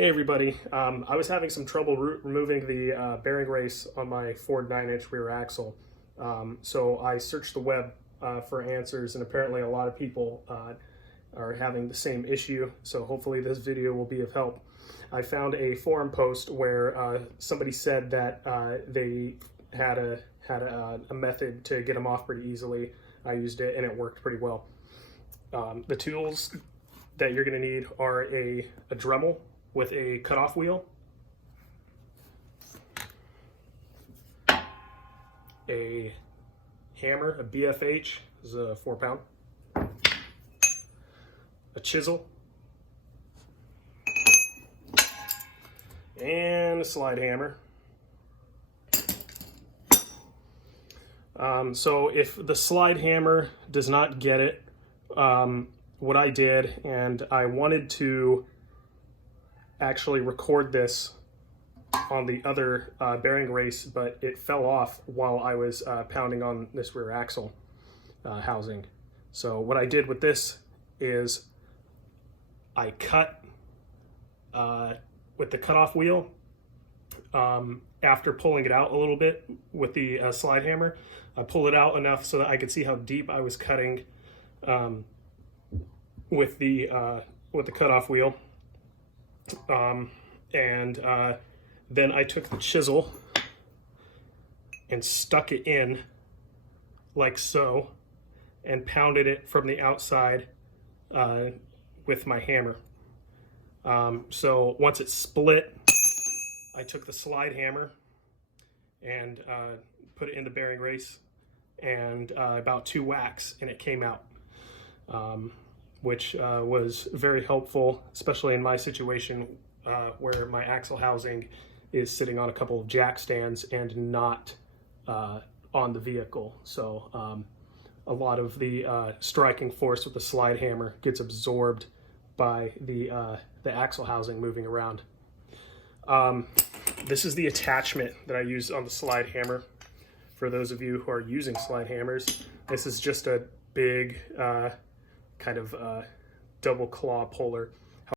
Hey everybody, I was having some trouble removing the bearing race on my Ford 9-inch rear axle. So I searched the web for answers, and apparently a lot of people are having the same issue, so hopefully this video will be of help. I found a forum post where somebody said that they had a method to get them off pretty easily. I used it and it worked pretty well. The tools that you're going to need are a Dremel with a cutoff wheel, a hammer, a BFH, this is a 4-pound, a chisel, and a slide hammer. So if the slide hammer does not get it, what I did, and I wanted to actually record this on the other bearing race, but it fell off while I was pounding on this rear axle housing. So what I did with this is I cut with the cutoff wheel after pulling it out a little bit with the slide hammer. I pulled it out enough so that I could see how deep I was cutting with the cutoff wheel. Then I took the chisel and stuck it in like so and pounded it from the outside with my hammer. So once it split, I took the slide hammer and put it in the bearing race, and about 2 whacks and it came out. Which was very helpful, especially in my situation where my axle housing is sitting on a couple of jack stands and not on the vehicle. So a lot of the striking force with the slide hammer gets absorbed by the axle housing moving around. This is the attachment that I use on the slide hammer. For those of you who are using slide hammers, this is just a big kind of double claw puller.